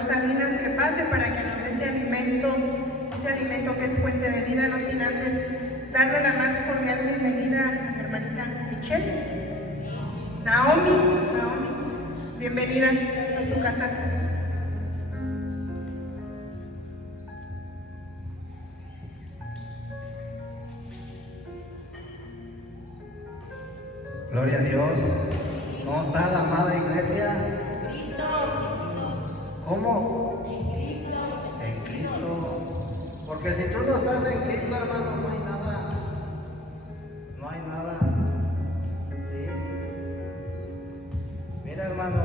pastor Salinas que pase para que nos dé ese alimento que es fuente de vida, no sin antes darle la más cordial bienvenida a mi hermanita Michelle. Naomi, bienvenida, esta es tu casa. Gloria a Dios. ¿Cómo está la amada iglesia? Cristo. ¿Cómo? En Cristo. En Cristo. Porque si tú no estás en Cristo, hermano, no hay nada. No hay nada. ¿Sí? Mira, hermano,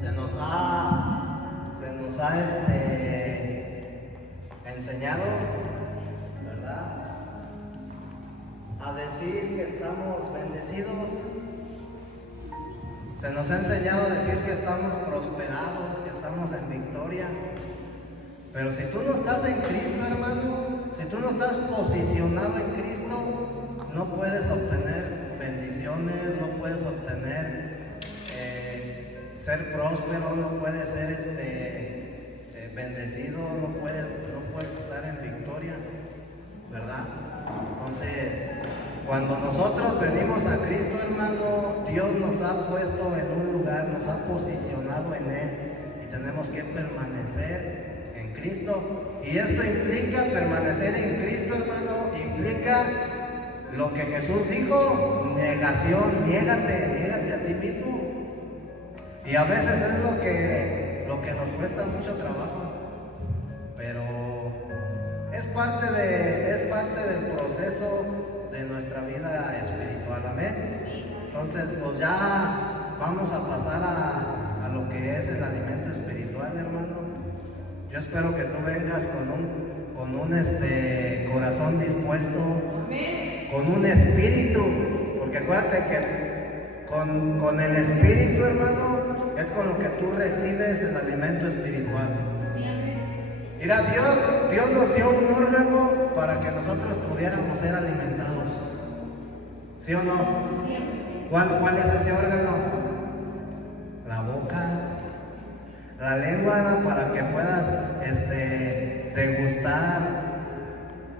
se nos ha enseñado, ¿verdad?, a decir que estamos bendecidos. Se nos ha enseñado a decir que estamos prosperados, que estamos en victoria. Pero si tú no estás en Cristo, hermano, si tú no estás posicionado en Cristo, no puedes obtener bendiciones, no puedes obtener ser próspero, no puedes ser bendecido, no puedes estar en victoria, ¿verdad? Entonces, cuando nosotros venimos a Cristo, hermano, Dios nos ha puesto en un lugar, nos ha posicionado en Él y tenemos que permanecer en Cristo. Y esto implica permanecer en Cristo, hermano, implica lo que Jesús dijo, negación, niégate a ti mismo. Y a veces es lo que nos cuesta mucho trabajo, pero es parte del proceso de nuestra vida espiritual, amén. Entonces, pues ya vamos a pasar a lo que es el alimento espiritual, hermano. Yo espero que tú vengas con un corazón dispuesto, con un espíritu, porque acuérdate que con el espíritu, hermano, es con lo que tú recibes el alimento espiritual. Mira, Dios nos dio un órgano para que nosotros pudiéramos ser alimentados. ¿Sí o no? ¿Cuál es ese órgano? La boca. La lengua, para que puedas degustar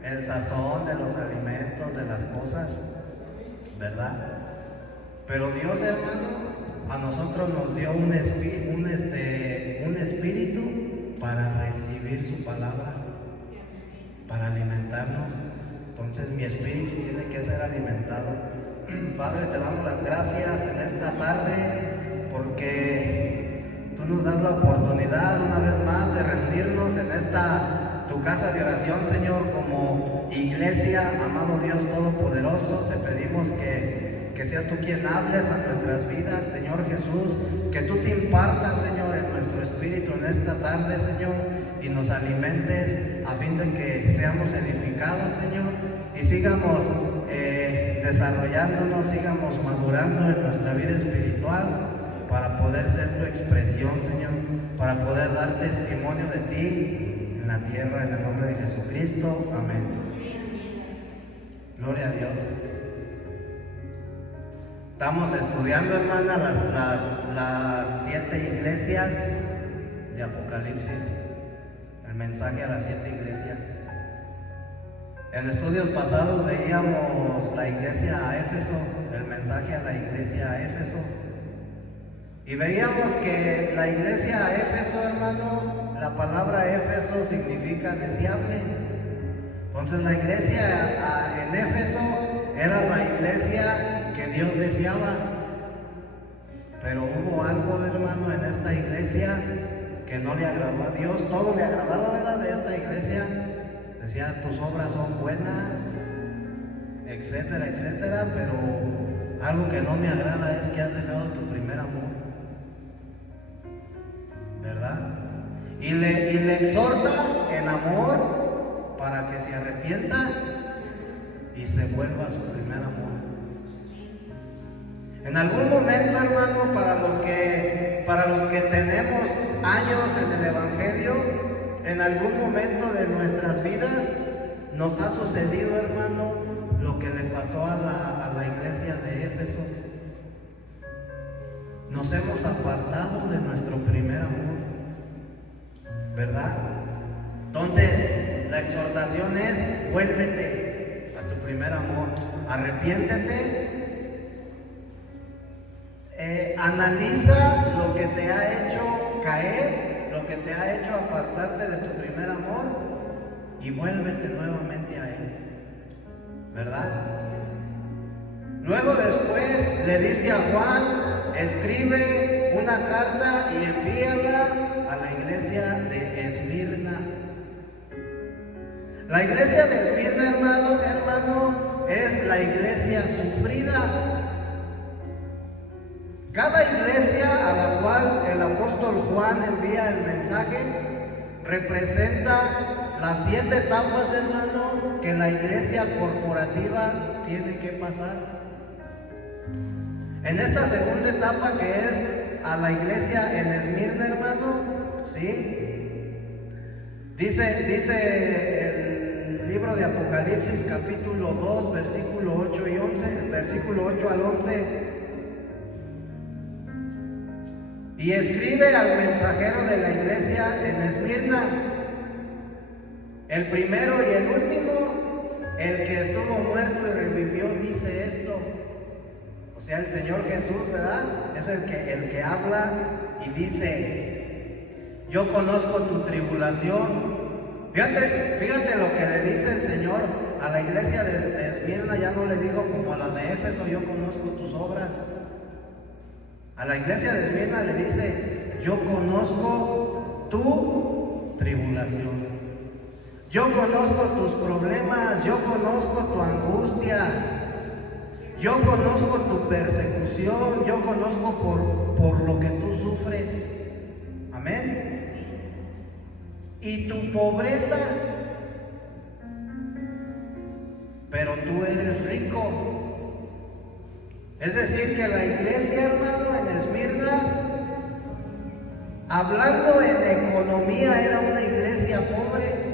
el sazón de los alimentos, de las cosas, ¿verdad? Pero Dios, hermano, a nosotros nos dio un espíritu para recibir su palabra, para alimentarnos. Entonces mi espíritu tiene que ser alimentado. Padre, te damos las gracias en esta tarde porque tú nos das la oportunidad una vez más de reunirnos en esta tu casa de oración, Señor, como iglesia. Amado Dios Todopoderoso, te pedimos que seas tú quien hables a nuestras vidas, Señor Jesús, que tú te impartas, Señor, en nuestro espíritu en esta tarde, Señor, y nos alimentes a fin de que seamos edificados, Señor, y sigamos desarrollándonos, sigamos madurando en nuestra vida espiritual para poder ser tu expresión, Señor, para poder dar testimonio de ti en la tierra, en el nombre de Jesucristo. Amén. Gloria a Dios. Estamos estudiando, hermana, las 7 iglesias de Apocalipsis, el mensaje a las 7 iglesias. En estudios pasados veíamos la iglesia a Éfeso, el mensaje a la iglesia a Éfeso. Y veíamos que la iglesia a Éfeso, hermano, la palabra Éfeso significa deseable. Entonces la iglesia en Éfeso era la iglesia que Dios deseaba. Pero hubo algo, hermano, en esta iglesia que no le agradó a Dios. Todo le agradaba, ¿verdad?, de esta iglesia. Decía, tus obras son buenas, etcétera, etcétera, pero algo que no me agrada es que has dejado tu primer amor, ¿verdad? Y le exhorta en amor para que se arrepienta y se vuelva a su primer amor. En algún momento, hermano, para los que tenemos años en el Evangelio, en algún momento de nuestras vidas nos ha sucedido, hermano, lo que le pasó a la iglesia de Éfeso. Nos hemos apartado de nuestro primer amor. ¿verdad? Entonces, la exhortación es: vuélvete a tu primer amor, arrepiéntete, analiza lo que te ha hecho caer, lo que te ha hecho apartarte de tu primer amor, y vuélvete nuevamente a Él, ¿verdad? Luego después le dice a Juan: escribe una carta y envíala a la iglesia de Esmirna. La iglesia de Esmirna, hermano, es la iglesia sufrida. Cada iglesia a la cual el apóstol Juan envía el mensaje representa las 7 etapas, hermano, que la iglesia corporativa tiene que pasar. En esta segunda etapa, que es a la iglesia en Esmirna, hermano, ¿sí? Dice el libro de Apocalipsis, capítulo 2, versículo 8 y 11, versículo 8 al 11. Y escribe al mensajero de la iglesia en Esmirna, el primero y el último, el que estuvo muerto y revivió, dice esto. O sea, el Señor Jesús, ¿verdad? Es el que habla y dice: yo conozco tu tribulación. Fíjate lo que le dice el Señor a la iglesia de Esmirna. Ya no le dijo como a la de Éfeso: yo conozco tus obras. A la iglesia de Esmirna le dice: yo conozco tu tribulación, yo conozco tus problemas, yo conozco tu angustia, yo conozco tu persecución, yo conozco por lo que tú sufres. Amén. Y tu pobreza, pero tú eres rico. Es decir, que la iglesia, hermano, en Esmirna, hablando en economía, era una iglesia pobre.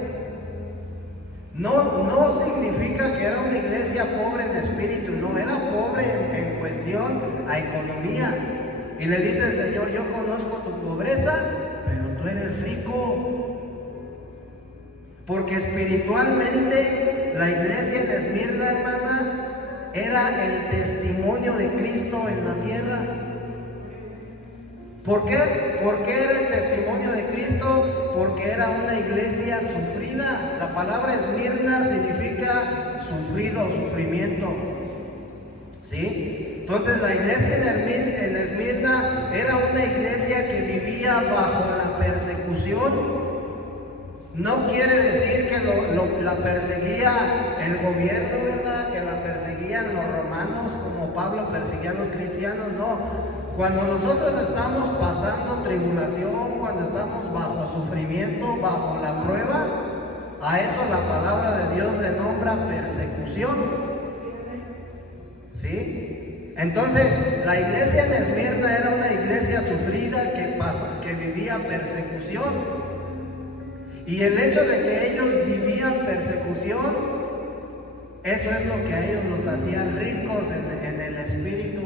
No significa que era una iglesia pobre en espíritu, no, era pobre en cuestión a economía. Y le dice el Señor: yo conozco tu pobreza, pero tú eres rico. Porque espiritualmente la iglesia en Esmirna, hermana, era el testimonio de Cristo en la tierra. ¿Por qué? ¿Por qué era el testimonio de Cristo? Porque era una iglesia sufrida. La palabra Esmirna significa sufrido, sufrimiento. ¿Sí? Entonces la iglesia en Esmirna era una iglesia que vivía bajo la persecución. No quiere decir que la perseguía el gobierno, ¿verdad? Que la perseguían los romanos como Pablo perseguía a los cristianos, no. Cuando nosotros estamos pasando tribulación, cuando estamos bajo sufrimiento, bajo la prueba, a eso la palabra de Dios le nombra persecución. ¿Sí? Entonces, la iglesia en Esmirna era una iglesia sufrida que vivía persecución. Y el hecho de que ellos vivían persecución, eso es lo que a ellos los hacía ricos en el espíritu.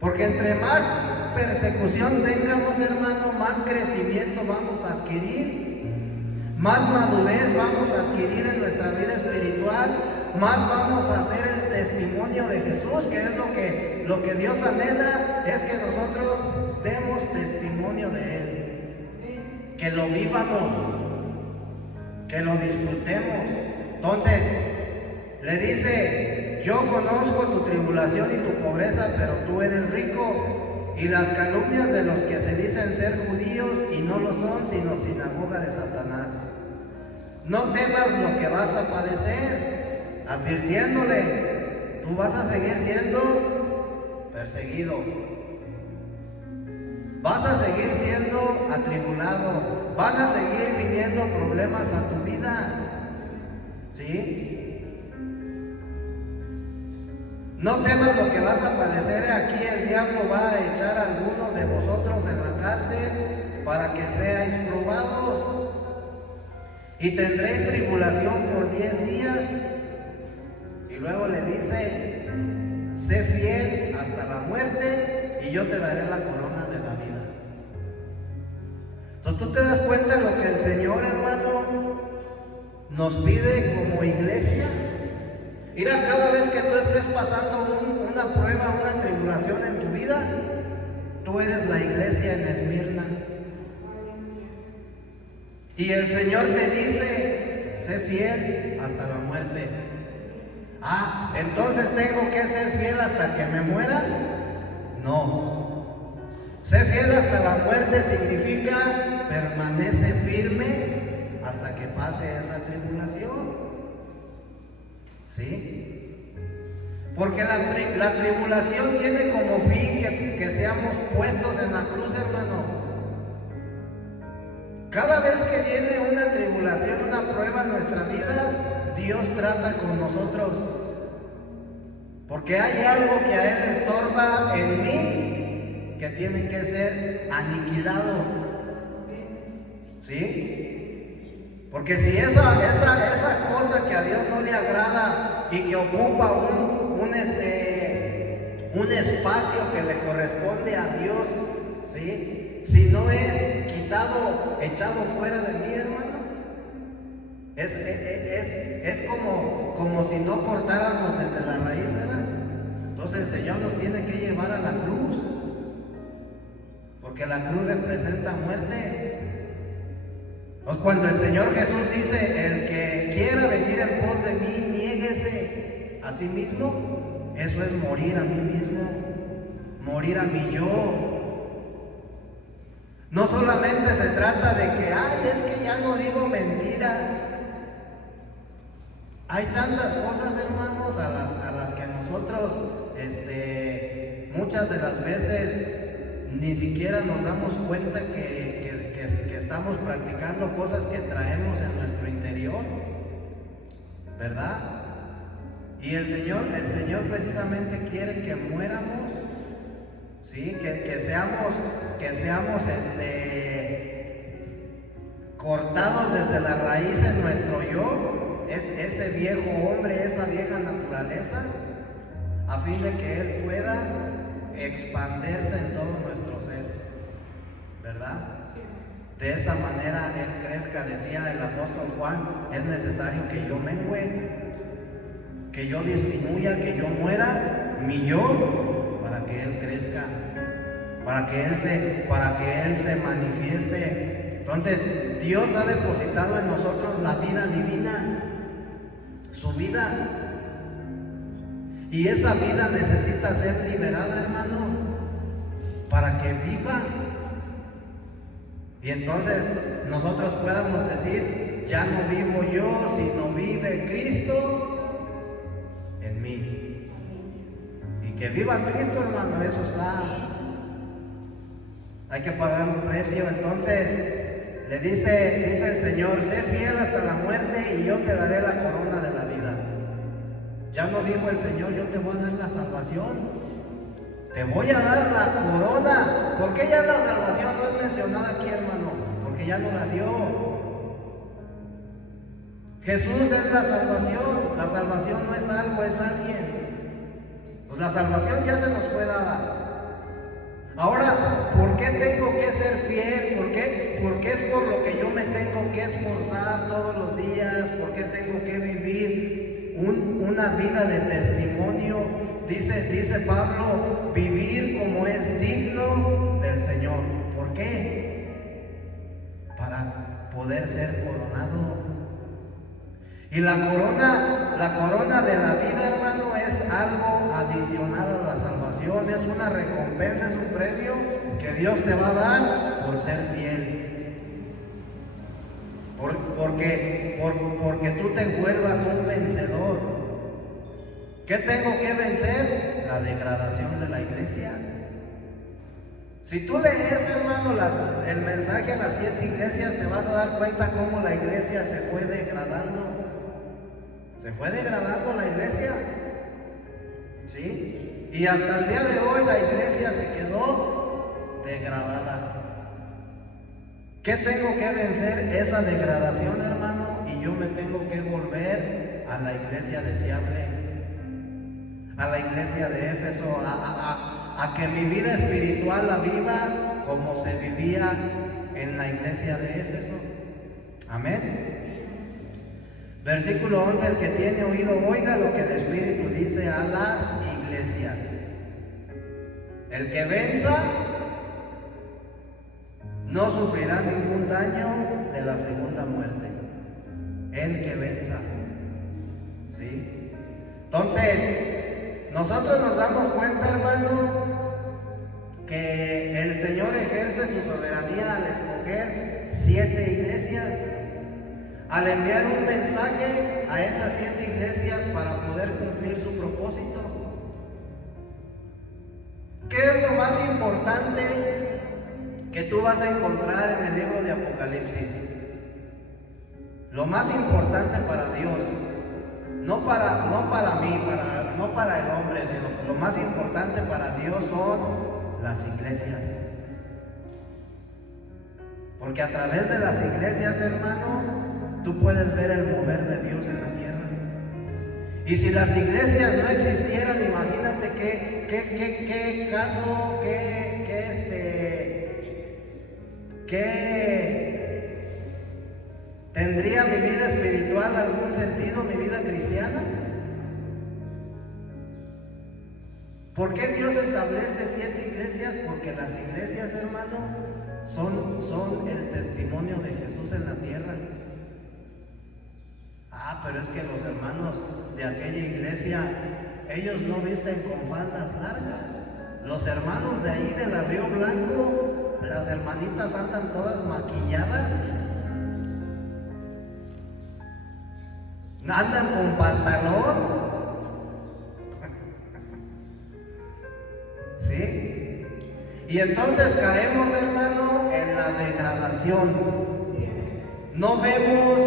Porque entre más persecución tengamos, hermano, más crecimiento vamos a adquirir, más madurez vamos a adquirir en nuestra vida espiritual, más vamos a hacer el testimonio de Jesús, que es lo que Dios anhela, es que nosotros demos testimonio de Él. Que lo vivamos, que lo disfrutemos. Entonces, le dice: yo conozco tu tribulación y tu pobreza, pero tú eres rico, y las calumnias de los que se dicen ser judíos y no lo son, sino sinagoga de Satanás. No temas lo que vas a padecer, advirtiéndole: tú vas a seguir siendo perseguido. Vas a seguir siendo atribulado, van a seguir viniendo problemas a tu vida, ¿sí? No temas lo que vas a padecer. Aquí el diablo va a echar a alguno de vosotros en la cárcel para que seáis probados, y tendréis tribulación por 10 días. Y luego le dice: sé fiel hasta la muerte, y yo te daré la corona de la vida. Entonces tú te das cuenta de lo que el Señor, hermano, nos pide como iglesia. Mira, cada vez que tú estés pasando una prueba, una tribulación en tu vida, tú eres la iglesia en Esmirna. Y el Señor te dice, sé fiel hasta la muerte. Ah, entonces tengo que ser fiel hasta que me muera. No. Ser fiel hasta la muerte significa permanece firme hasta que pase esa tribulación. ¿Sí? Porque la tribulación tiene como fin que seamos puestos en la cruz, hermano. Cada vez que viene una tribulación, una prueba en nuestra vida, Dios trata con nosotros. Porque hay algo que a Él estorba en mí que tiene que ser aniquilado. ¿Sí? Porque si esa cosa que a Dios no le agrada y que ocupa un espacio que le corresponde a Dios, ¿sí? Si no es quitado, echado fuera de mí, hermano, es como si no cortáramos desde la raíz, ¿verdad? Entonces el Señor nos tiene que llevar a la cruz, porque la cruz representa muerte. Pues cuando el Señor Jesús dice, el que quiera venir en pos de mí, niéguese a sí mismo, eso es morir a mí mismo, morir a mi yo. No solamente se trata de que, ay, es que ya no digo mentiras. Hay tantas cosas, hermanos, a las que nosotros, muchas de las veces ni siquiera nos damos cuenta que estamos practicando cosas que traemos en nuestro interior, ¿verdad? Y el Señor precisamente quiere que muéramos, ¿sí? Que seamos cortados desde la raíz en nuestro yo, ese viejo hombre, esa vieja naturaleza, a fin de que Él pueda expandirse en todo nuestro ser, ¿verdad? De esa manera Él crezca. Decía el apóstol Juan, es necesario que yo mengüe, que yo disminuya, que yo muera, mi yo, para que Él crezca, para que Él se manifieste. Entonces, Dios ha depositado en nosotros la vida divina, su vida. Y esa vida necesita ser liberada, hermano, para que viva. Y entonces nosotros podamos decir, ya no vivo yo, sino vive Cristo en mí. Y que viva Cristo, hermano, eso está. Hay que pagar un precio. Entonces le dice el Señor, sé fiel hasta la muerte y yo te daré la corona de la vida. Ya no dijo el Señor, yo te voy a dar la salvación, te voy a dar la corona. ¿Por qué ya la salvación no es mencionada aquí, hermano? Porque ya no la dio. Jesús es la salvación. La salvación no es algo, es alguien. Pues la salvación ya se nos fue dada. Ahora, ¿por qué tengo que ser fiel? ¿Por qué? Porque es por lo que yo me tengo que esforzar todos los días. ¿Por qué tengo que vivir una vida de testimonio? Dice Pablo, vivir como es digno del Señor. ¿Por qué? Para poder ser coronado. Y la corona de la vida, hermano, es algo adicional a la salvación. Es una recompensa, es un premio que Dios te va a dar por ser fiel. Porque tú te vuelvas un vencedor. ¿Qué tengo que vencer? La degradación de la iglesia. Si tú lees, hermano, el mensaje a las 7 iglesias, te vas a dar cuenta cómo la iglesia se fue degradando. Se fue degradando la iglesia, ¿sí? Y hasta el día de hoy la iglesia se quedó degradada. ¿Qué tengo que vencer? Esa degradación, hermano, y yo me tengo que volver a la iglesia deseable, a la iglesia de Éfeso, a que mi vida espiritual la viva como se vivía en la iglesia de Éfeso. Amén. Versículo 11, el que tiene oído oiga lo que el Espíritu dice a las iglesias. El que venza no sufrirá ningún daño de la segunda muerte. El que venza. ¿Sí? Entonces, nosotros nos damos cuenta, hermano, que el Señor ejerce su soberanía al escoger 7 iglesias, al enviar un mensaje a esas 7 iglesias para poder cumplir su propósito. ¿Qué es lo más importante que tú vas a encontrar en el libro de Apocalipsis? Lo más importante para Dios, no para mí, no para el hombre, sino lo más importante para Dios son las iglesias. Porque a través de las iglesias, hermano, tú puedes ver el mover de Dios en la tierra. Y si las iglesias no existieran, imagínate qué caso, qué tendría mi vida espiritual algún sentido, mi vida cristiana. ¿Por qué Dios establece 7 iglesias? Porque las iglesias, hermano, son el testimonio de Jesús en la tierra. Pero es que los hermanos de aquella iglesia, ellos no visten con faldas largas. Los hermanos de ahí de la Río Blanco, las hermanitas andan todas maquilladas, andan con pantalón. ¿Sí? Y entonces caemos, hermano, en la degradación. No vemos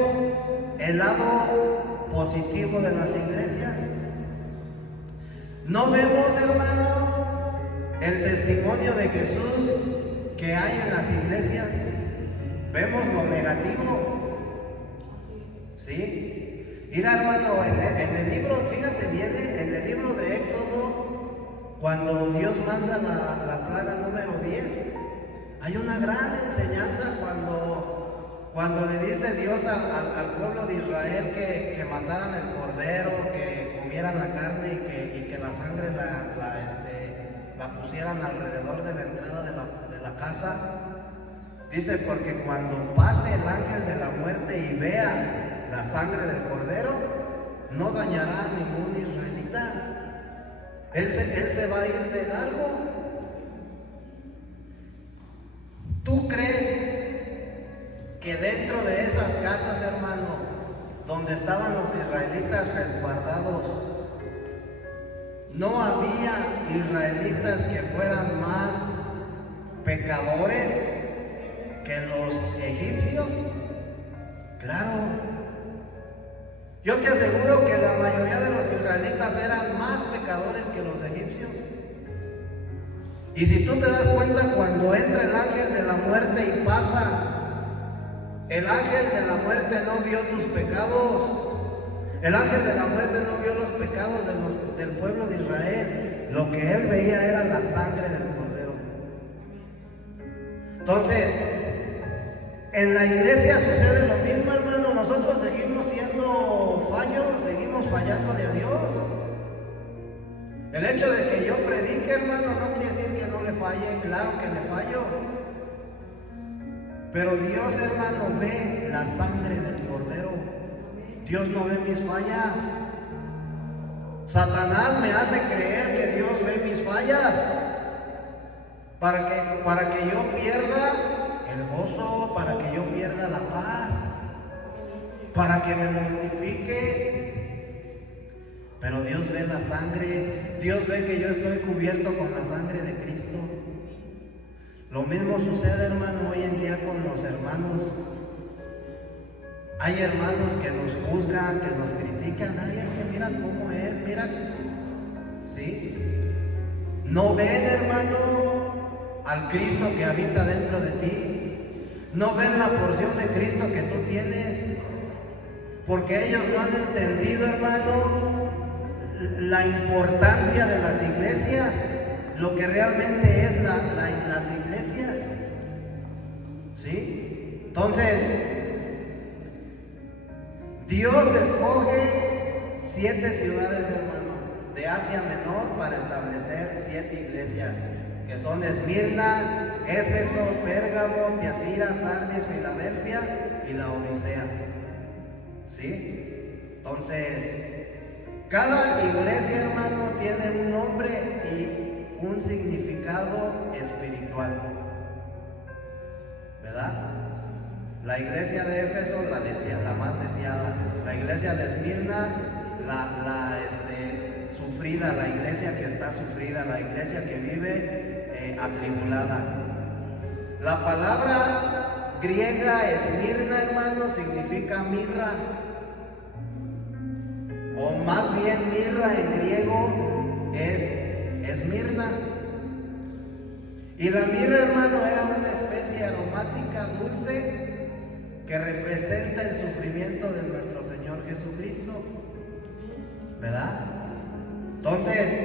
el lado positivo de las iglesias. No vemos, hermano, el testimonio de Jesús que hay en las iglesias. Vemos lo negativo. ¿Sí? Mira, hermano, en el libro, fíjate bien, en el libro de Éxodo, cuando Dios manda la plaga número 10, hay una gran enseñanza cuando le dice Dios al pueblo de Israel que mataran el cordero, que comieran la carne y que la sangre la pusieran alrededor de la entrada de la casa. Dice, porque cuando pase el ángel de la muerte y vea la sangre del cordero, no dañará a ningún israelita. Él se va a ir de largo. ¿Tú crees que dentro de esas casas, hermano, donde estaban los israelitas resguardados, no había israelitas que fueran más pecadores que los egipcios? Claro. Yo te aseguro que la mayoría de los israelitas eran más pecadores que los egipcios. Y si tú te das cuenta, cuando entra el ángel de la muerte y pasa, el ángel de la muerte no vio tus pecados. El ángel de la muerte no vio los pecados del pueblo de Israel. Lo que él veía era la sangre del cordero. Entonces, en la iglesia sucede lo mismo, hermano. Nosotros seguimos siendo fallos, seguimos fallándole a Dios. El hecho de que yo predique, hermano, no quiere decir que no le falle. Claro que le fallo. Pero Dios, hermano, ve la sangre del cordero. Dios no ve mis fallas. Satanás me hace creer que Dios ve mis fallas para que yo pierda el gozo, para que yo pierda la paz, para que me mortifique. Pero Dios ve la sangre. Dios ve que yo estoy cubierto con la sangre de Cristo. Lo mismo sucede, hermano, hoy en día con los hermanos. Hay hermanos que nos juzgan, que nos critican. Ay, es que mira cómo es, mira. ¿Sí? No ven, hermano, al Cristo que habita dentro de ti. No ven la porción de Cristo que tú tienes. Porque ellos no han entendido, hermano, la importancia de las iglesias. Lo que realmente es las iglesias. ¿Sí? Entonces, Dios escoge 7 ciudades, hermano, de Asia Menor para establecer 7 iglesias, que son Esmirna, Éfeso, Pérgamo, Tiatira, Sardis, Filadelfia y la Odisea. ¿Sí? Entonces, cada iglesia, hermano, tiene un nombre y un significado espiritual, ¿verdad? La iglesia de Éfeso, la más deseada. La iglesia de Esmirna, la sufrida, la iglesia que está sufrida, la iglesia que vive atribulada. La palabra griega Esmirna, hermano, significa mirra, o más bien mirra en griego es Esmirna. Y la mirra, hermano, era una especie aromática dulce que representa el sufrimiento de nuestro Señor Jesucristo, ¿verdad? Entonces,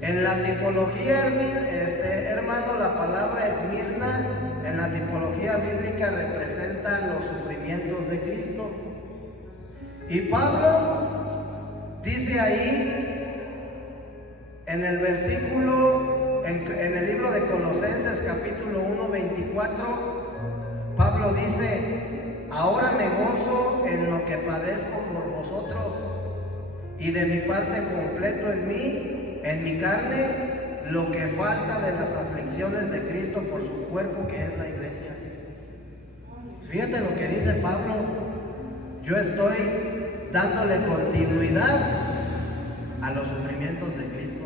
en la tipología, hermano, la palabra Esmirna, en la tipología bíblica representa los sufrimientos de Cristo. Y Pablo dice ahí, en el versículo, en el libro de Colosenses capítulo 1, 24, Pablo dice: ahora me gozo en lo que padezco por vosotros, y de mi parte completo en mi carne, lo que falta de las aflicciones de Cristo por su cuerpo, que es la iglesia. Fíjate lo que dice Pablo: yo estoy dándole continuidad a los sufrimientos de Cristo.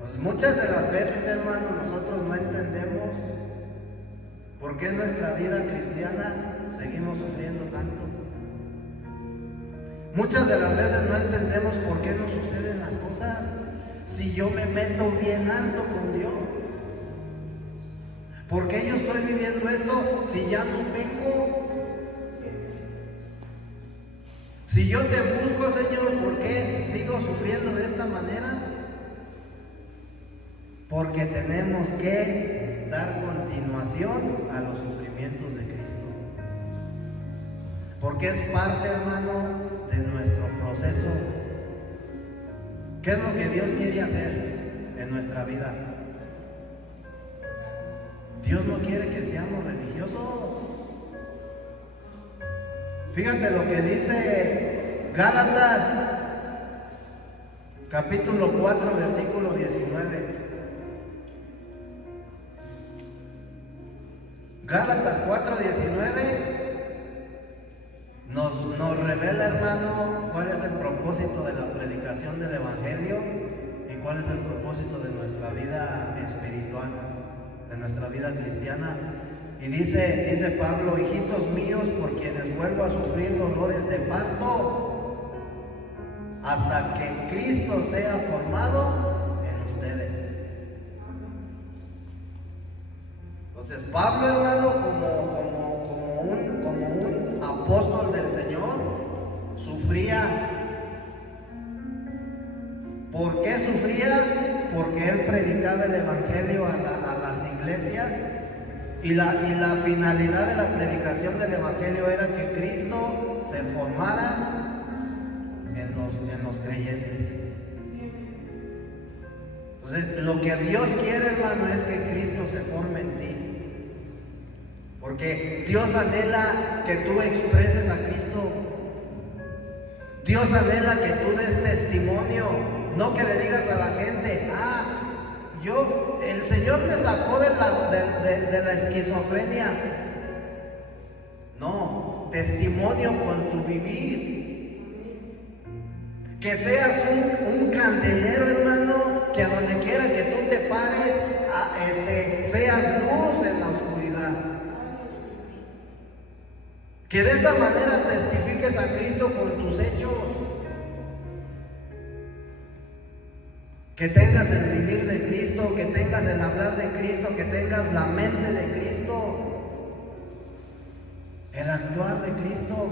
Pues muchas de las veces, hermanos, nosotros no entendemos por qué en nuestra vida cristiana seguimos sufriendo tanto. Muchas de las veces no entendemos por qué nos suceden las cosas si yo me meto bien alto con Dios. ¿Por qué yo estoy viviendo esto si ya no peco? Si yo te busco, Señor, ¿por qué sigo sufriendo de esta manera? Porque tenemos que dar continuación a los sufrimientos de Cristo. Porque es parte, hermano, de nuestro proceso. ¿Qué es lo que Dios quiere hacer en nuestra vida? Dios no quiere que seamos religiosos. Fíjate lo que dice Gálatas, capítulo 4, versículo 19. Gálatas 4:19 nos revela, hermano, cuál es el propósito de la predicación del Evangelio y cuál es el propósito de nuestra vida espiritual, de nuestra vida cristiana. Y dice Pablo: hijitos míos, por quienes vuelvo a sufrir dolores de parto, hasta que Cristo sea formado en ustedes. Entonces Pablo, hermano, como un apóstol del Señor, sufría. ¿Por qué sufría? Porque él predicaba el Evangelio a las iglesias, y la finalidad de la predicación del Evangelio era que Cristo se formara en los creyentes. Entonces, lo que Dios quiere, hermano, es que Cristo se forme en ti. Porque Dios anhela que tú expreses a Cristo. Dios anhela que tú des testimonio. No que le digas a la gente: el Señor me sacó de la esquizofrenia. No, testimonio con tu vivir. Que seas un candelero, hermano, que a donde quiera que tú te pares, seas luz en la oscuridad. Que de esa manera testifiques a Cristo con tus hechos. Que tengas el vivir de Cristo, que tengas el hablar de Cristo, que tengas la mente de Cristo, el actuar de Cristo.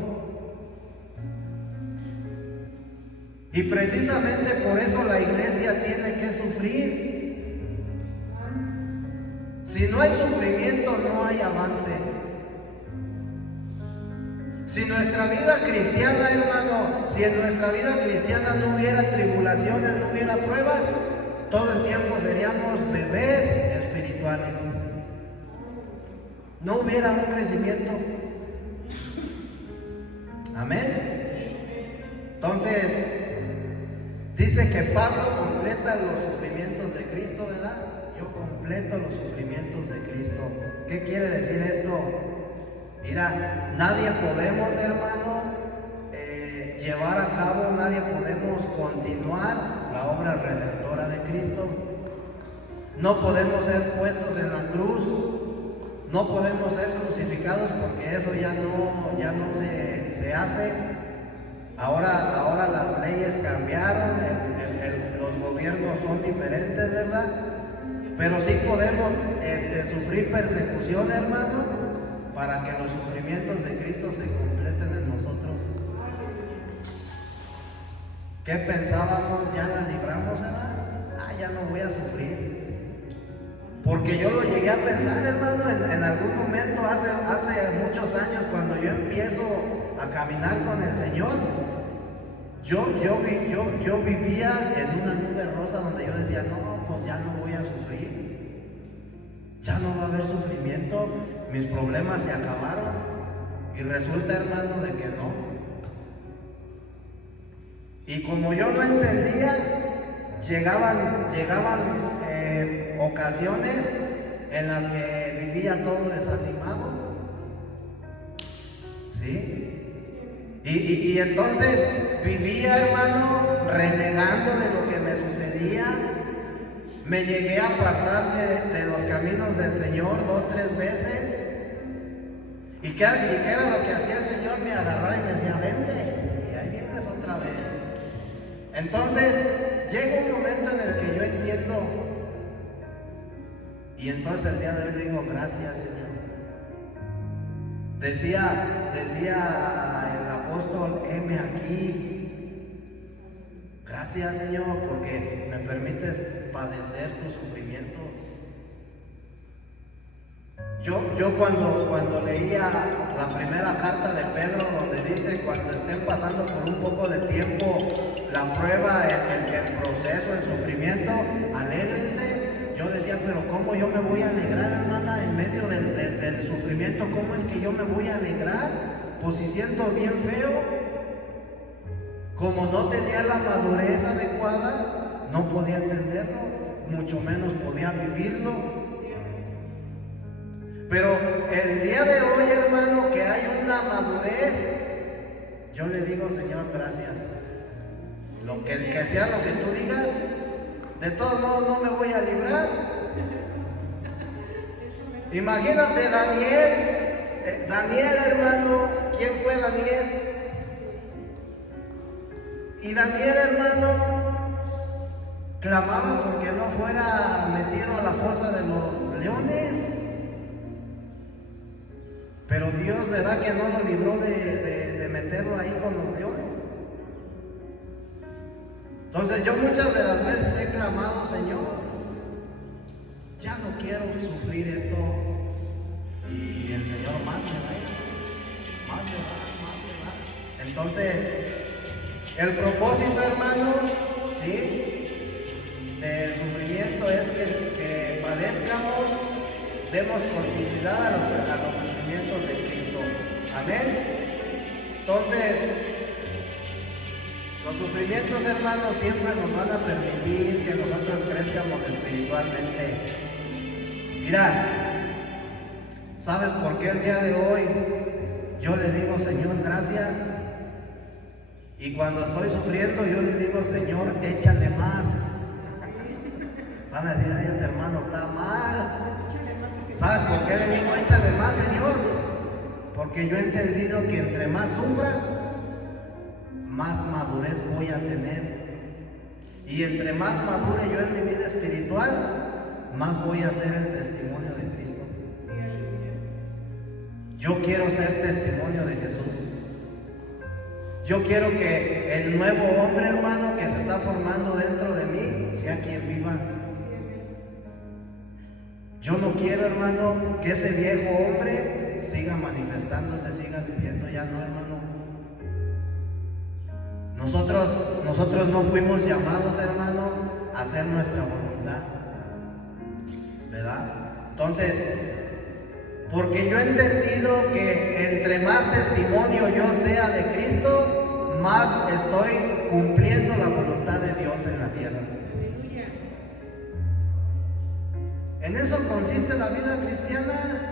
Y precisamente por eso la iglesia tiene que sufrir. Si no hay sufrimiento, no hay avance. Si nuestra vida cristiana, hermano, si en nuestra vida cristiana no hubiera tribulaciones, no hubiera pruebas, todo el tiempo seríamos bebés espirituales. No hubiera un crecimiento. Amén. Entonces, dice que Pablo completa los sufrimientos de Cristo, ¿verdad? Yo completo los sufrimientos de Cristo. ¿Qué quiere decir esto? Mira, nadie podemos, hermano, llevar a cabo, nadie podemos continuar la obra redentora de Cristo. No podemos ser puestos en la cruz, no podemos ser crucificados porque eso ya no se hace. Ahora las leyes cambiaron, los gobiernos son diferentes, ¿verdad? Pero sí podemos sufrir persecución, hermano, para que los sufrimientos de Cristo se completen en nosotros. ¿Qué pensábamos? ¿Ya la libramos, verdad? Ya no voy a sufrir. Porque yo lo llegué a pensar, hermano, en algún momento, hace muchos años, cuando yo empiezo a caminar con el Señor, yo vivía en una nube rosa donde yo decía, no, pues ya no voy a sufrir, ya no va a haber sufrimiento, mis problemas se acabaron. Y resulta, hermano, de que no. Y como yo no entendía, llegaban ocasiones en las que vivía todo desanimado, ¿sí? Y entonces vivía, hermano, renegando de lo que me sucedía. Me llegué a apartar de los caminos del Señor 2, 3 veces. ¿Y qué era lo que hacía el Señor? Me agarraba y me decía, vente, y ahí vienes otra vez. Entonces llega un momento en el que yo entiendo, y entonces el día de hoy digo, gracias, Señor. Decía el apóstol, heme aquí. Gracias, Señor, porque me permites padecer tus sufrimientos. Yo cuando leía la primera carta de Pedro, donde dice, cuando estén pasando por un poco de tiempo la prueba, el proceso, el sufrimiento, alégrense. Yo decía, pero ¿cómo yo me voy a alegrar, hermana, en medio del sufrimiento? ¿Cómo es que yo me voy a alegrar? Pues si siento bien feo. Como no tenía la madurez adecuada, no podía entenderlo, mucho menos podía vivirlo. Pero el día de hoy, hermano, que hay una madurez, yo le digo, Señor, gracias. Que sea lo que tú digas, de todos modos no me voy a librar. Imagínate Daniel, hermano, ¿quién fue Daniel? Y Daniel, hermano, clamaba porque no fuera metido a la fosa de los leones. Pero Dios, ¿verdad que no lo libró de meterlo ahí con los leones? Entonces yo muchas de las veces he clamado, Señor, ya no quiero sufrir esto. Y el Señor más me da, más me da. Entonces, el propósito, hermano, ¿sí?, del sufrimiento es que padezcamos, demos continuidad a los sufrimientos de Cristo. Amén. Entonces, los sufrimientos, hermanos, siempre nos van a permitir que nosotros crezcamos espiritualmente. Mira, ¿sabes por qué el día de hoy yo le digo, Señor, gracias? Y cuando estoy sufriendo, yo le digo, Señor, échale más. Van a decir, ay, este hermano está mal. ¿Sabes por qué le digo, échale más, Señor? Porque yo he entendido que entre más sufra, más madurez voy a tener. Y entre más madure yo en mi vida espiritual, más voy a ser el testimonio de Cristo. Yo quiero ser testimonio de Jesús. Yo quiero que el nuevo hombre, hermano, que se está formando dentro de mí, sea quien viva. Yo no quiero, hermano, que ese viejo hombre siga manifestándose, siga viviendo. Ya no, hermano. Nosotros no fuimos llamados, hermano, a hacer nuestra voluntad, ¿verdad? Entonces, porque yo he entendido que entre más testimonio yo sea de Cristo, más estoy cumpliendo la voluntad de Dios en la tierra. En eso consiste la vida cristiana.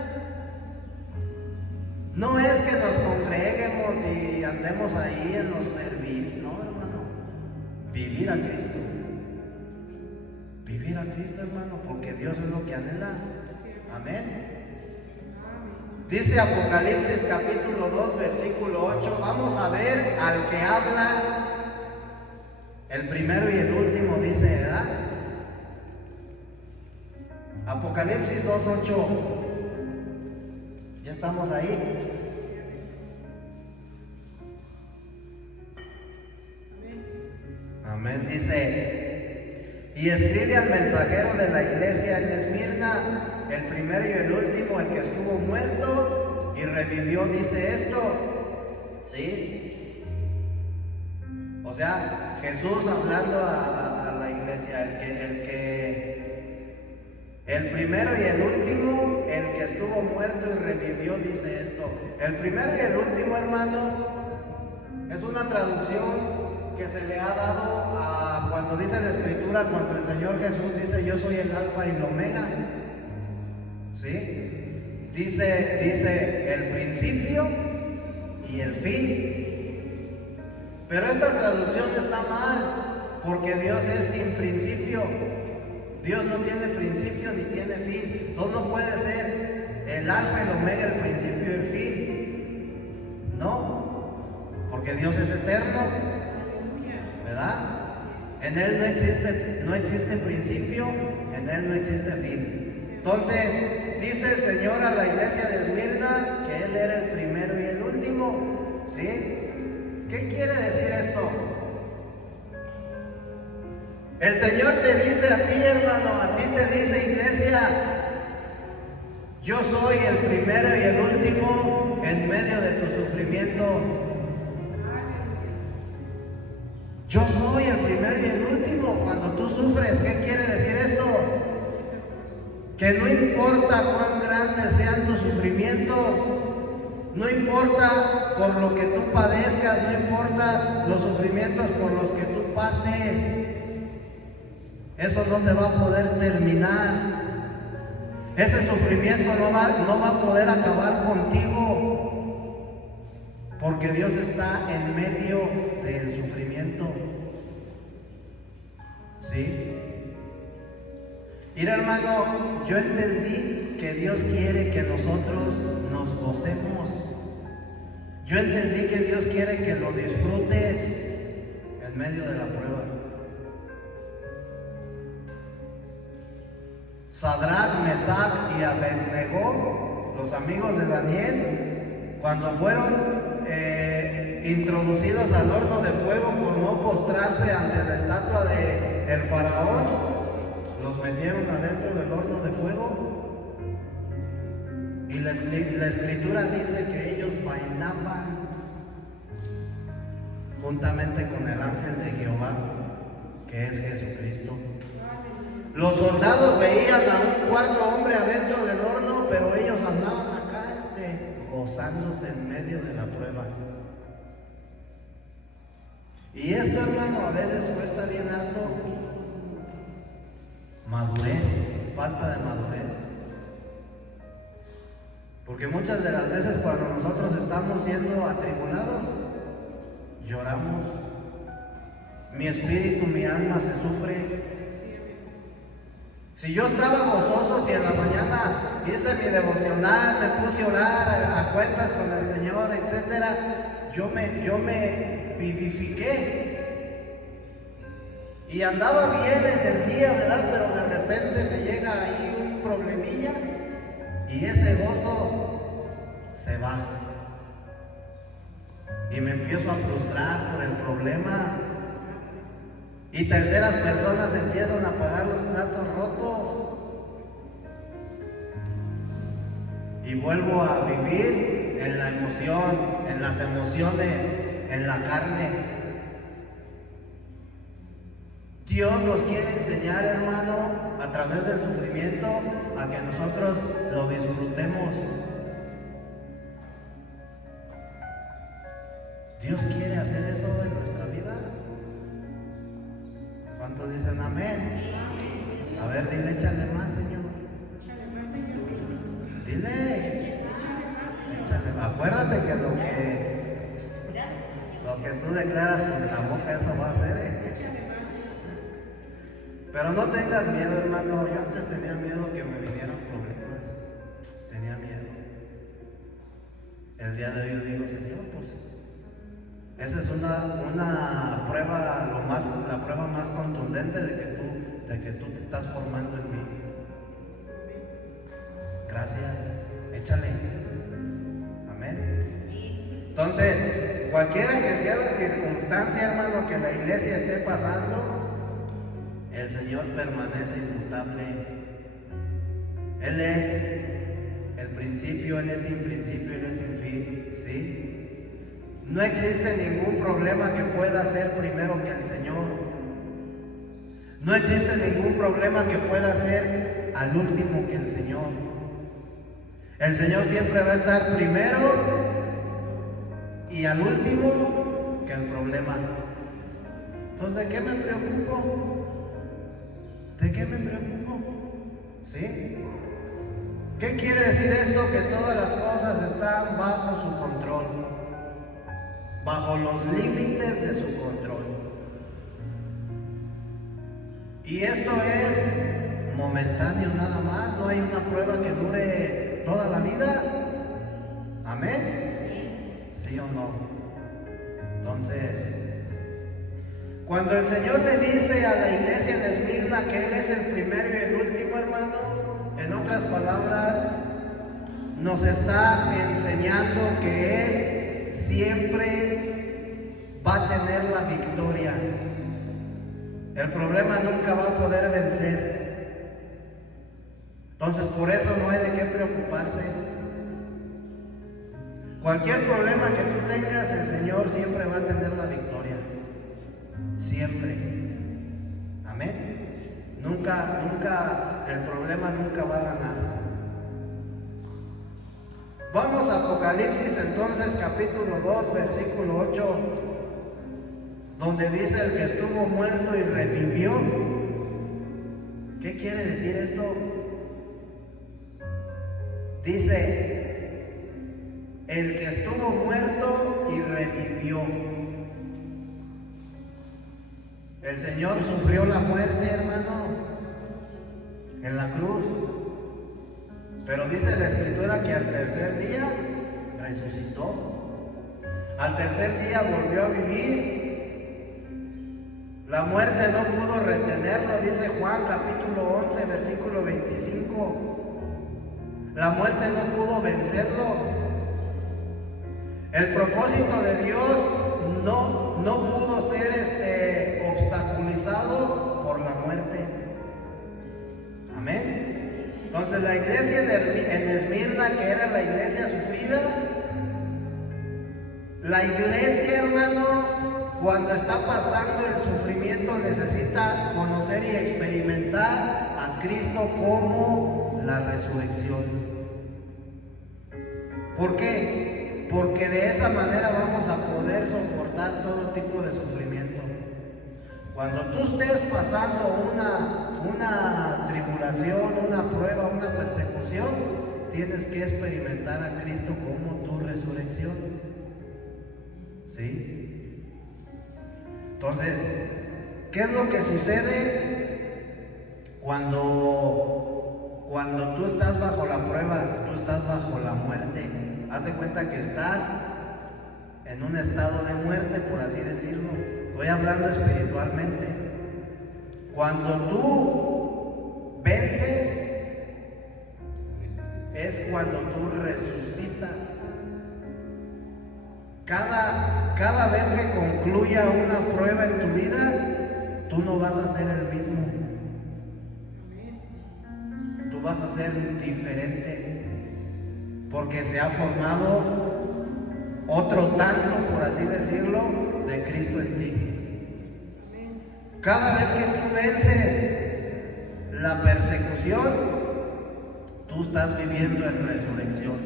No es que nos congreguemos y andemos ahí en los servicios, no, hermano. Vivir a Cristo. Vivir a Cristo, hermano, porque Dios es lo que anhela. Amén. Dice Apocalipsis capítulo 2, versículo 8. Vamos a ver al que habla el primero y el último, dice, ¿verdad? Apocalipsis 2, 8. Ya estamos ahí. Amén. Dice: y escribe al mensajero de la iglesia en Esmirna, el primero y el último, el que estuvo muerto y revivió, dice esto. ¿Sí? O sea, Jesús hablando a la iglesia, el primero y el último, el que estuvo muerto y revivió, dice esto. El primero y el último, hermano, es una traducción que se le ha dado a cuando dice la Escritura, cuando el Señor Jesús dice: yo soy el alfa y el omega. ¿Sí? Dice el principio y el fin. Pero esta traducción está mal, porque Dios es sin principio. Dios no tiene principio ni tiene fin. Entonces no puede ser el alfa y el omega, el principio y el fin. No, porque Dios es eterno, ¿verdad? En Él no existe principio, en Él no existe fin. Entonces, dice el Señor a la iglesia de Esmirna que Él era el primero y el último. ¿Sí? ¿Qué quiere decir esto? El Señor te dice a ti, hermano, a ti te dice, iglesia: yo soy el primero y el último en medio de tu sufrimiento. Yo soy el primero y el último cuando tú sufres. ¿Qué quiere decir esto? Que no importa cuán grandes sean tus sufrimientos, no importa por lo que tú padezcas, no importa los sufrimientos por los que tú pases, eso no te va a poder terminar. Ese sufrimiento no va a poder acabar contigo, porque Dios está en medio del sufrimiento. ¿Sí? Mira, hermano, yo entendí que Dios quiere que nosotros nos gocemos. Yo entendí que Dios quiere que lo disfrutes en medio de la prueba. Sadrach, Mesach y Abednego, los amigos de Daniel, cuando fueron introducidos al horno de fuego por no postrarse ante la estatua del faraón, los metieron adentro del horno de fuego. Y la Escritura dice que ellos bailaban juntamente con el ángel de Jehová, que es Jesucristo. Los soldados veían a un cuarto hombre adentro del horno, pero ellos andaban acá gozándose en medio de la prueba. Y esto, hermano, a veces cuesta bien harto. Madurez, falta de madurez. Porque muchas de las veces cuando nosotros estamos siendo atribulados, lloramos. Mi espíritu, mi alma se sufre. Si yo estaba gozoso, si en la mañana hice mi devocional, me puse a orar a cuentas con el Señor, etcétera, yo me vivifiqué y andaba bien en el día, ¿verdad? Pero de repente me llega ahí un problemilla y ese gozo se va y me empiezo a frustrar por el problema. Y terceras personas empiezan a pagar los platos rotos. y vuelvo a vivir en la emoción, en las emociones, en la carne. Dios nos quiere enseñar, hermano, a través del sufrimiento, a que nosotros lo disfrutemos. Dios quiere hacer eso en nuestra vida. ¿Cuántos dicen amén? A ver, dile, échale más, Señor. Dile, échale más. Acuérdate que lo que tú declaras con la boca, eso va a hacer, Pero no tengas miedo, hermano. Yo antes tenía miedo que me vinieran problemas. Tenía miedo. El día de hoy yo digo, Señor, pues esa es una prueba, la prueba más contundente de que tú te estás formando en mí. Gracias. Échale. Amén. Entonces, cualquiera que sea la circunstancia, hermano, que la iglesia esté pasando, el Señor permanece inmutable. Él es el principio, Él es sin principio, Él es sin fin, ¿sí? No existe ningún problema que pueda ser primero que el Señor. No existe ningún problema que pueda ser al último que el Señor. El Señor siempre va a estar primero y al último que el problema. Entonces, ¿de qué me preocupo? ¿De qué me preocupo? ¿Sí? ¿Qué quiere decir esto? Que todas las cosas están bajo su control, bajo los límites de su control. Y esto es momentáneo nada más, no hay una prueba que dure toda la vida. ¿Amén? ¿Sí o no? Entonces, cuando el Señor le dice a la iglesia de Esmirna que Él es el primero y el último, hermano, en otras palabras, nos está enseñando que Él siempre va a tener la victoria. El problema nunca va a poder vencer. Entonces, por eso no hay de qué preocuparse. Cualquier problema que tú tengas, el Señor siempre va a tener la victoria. Siempre. Amén. Nunca, el problema nunca va a ganar. Vamos a Apocalipsis entonces, capítulo 2, versículo 8, donde dice el que estuvo muerto y revivió. ¿Qué quiere decir esto? Dice, el que estuvo muerto y revivió. El Señor sufrió la muerte, hermano, en la cruz. Pero dice la Escritura que al tercer día resucitó. Al tercer día volvió a vivir. La muerte no pudo retenerlo, dice Juan capítulo 11, versículo 25. La muerte no pudo vencerlo. El propósito de Dios no pudo ser obstaculizado por la muerte. Amén. Entonces la iglesia en Esmirna, que era la iglesia sufrida, la iglesia, hermano, cuando está pasando el sufrimiento necesita conocer y experimentar a Cristo como la resurrección. ¿Por qué? Porque de esa manera vamos a poder soportar todo tipo de sufrimiento. Cuando tú estés pasando una tribulación, una prueba, una persecución, tienes que experimentar a Cristo como tu resurrección. ¿Sí? Entonces, ¿qué es lo que sucede cuando tú estás bajo la prueba, tú estás bajo la muerte? Haz de cuenta que estás en un estado de muerte, por así decirlo. Estoy hablando espiritualmente. Cuando tú vences, es cuando tú resucitas. Cada vez que concluya una prueba en tu vida, tú no vas a ser el mismo. Tú vas a ser diferente. porque se ha formado otro tanto, por así decirlo, de Cristo en ti. Cada vez que tú vences la persecución, tú estás viviendo en resurrección.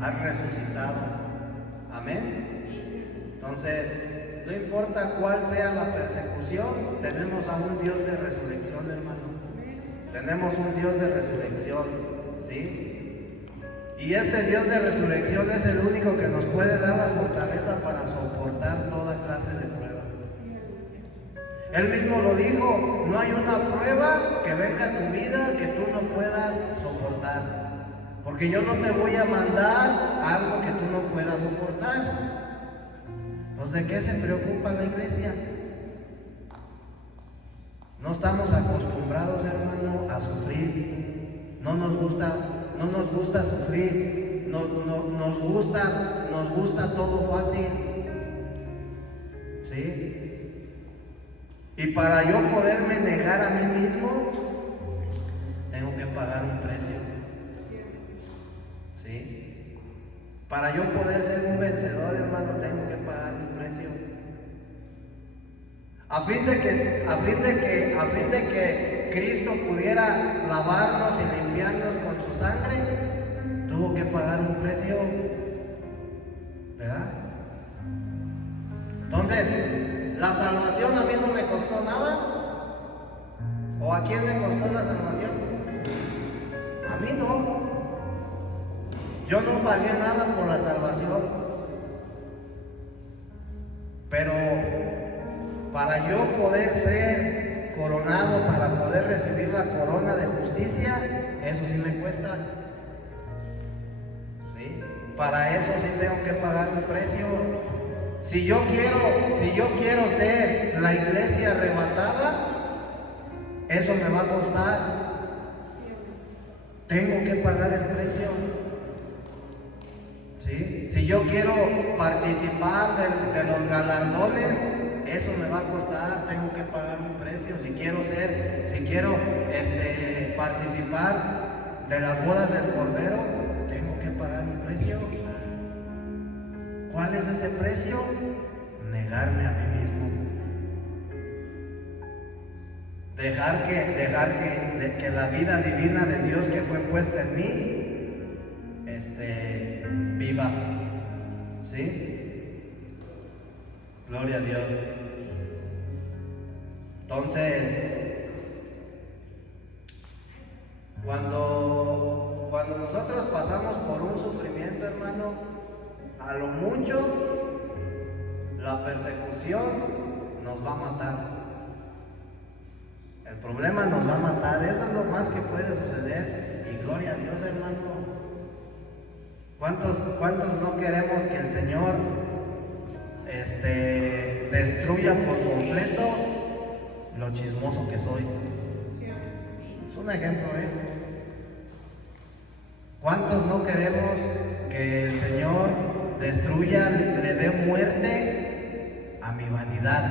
Has resucitado. Amén. Entonces, no importa cuál sea la persecución, tenemos a un Dios de resurrección, hermano. Tenemos un Dios de resurrección, ¿sí? Y este Dios de resurrección es el único que nos puede dar la fortaleza para soportar toda clase de prueba. Él mismo lo dijo, no hay una prueba que venga a tu vida que tú no puedas soportar. Porque yo no te voy a mandar algo que tú no puedas soportar. Entonces, ¿de qué se preocupa la iglesia? No estamos acostumbrados, hermano, a sufrir. No nos gusta sufrir. Nos gusta todo fácil. ¿Sí? Y para yo poderme negar a mí mismo, tengo que pagar un precio. ¿Sí? Para yo poder ser un vencedor, hermano, tengo que pagar un precio. A fin de que Cristo pudiera lavarnos y limpiarnos con su sangre, tuvo que pagar un precio, ¿verdad? Entonces, la salvación a mí no me costó nada. ¿O a quién le costó la salvación? A mí no. Yo no pagué nada por la salvación. Pero para yo poder ser coronado, para poder recibir la corona de justicia, eso sí me cuesta. ¿Sí? Para eso sí tengo que pagar un precio. Si yo quiero ser la iglesia arrebatada, eso me va a costar. Tengo que pagar el precio. ¿Sí? Si yo quiero participar de los galardones, eso me va a costar, tengo que pagar un precio. Si quiero participar de las bodas del Cordero, tengo que pagar un precio. ¿Cuál es ese precio? Negarme a mí mismo. Dejar que la vida divina de Dios que fue puesta en mí, viva. ¿Sí? Gloria a Dios. Entonces, cuando nosotros pasamos por un sufrimiento, hermano, a lo mucho la persecución nos va a matar. El problema nos va a matar. Eso es lo más que puede suceder. Y gloria a Dios, hermano. ¿Cuántos no queremos que el Señor destruya por completo lo chismoso que soy? Es un ejemplo, ¿Cuántos no queremos que el Señor destruya, le dé muerte a mi vanidad?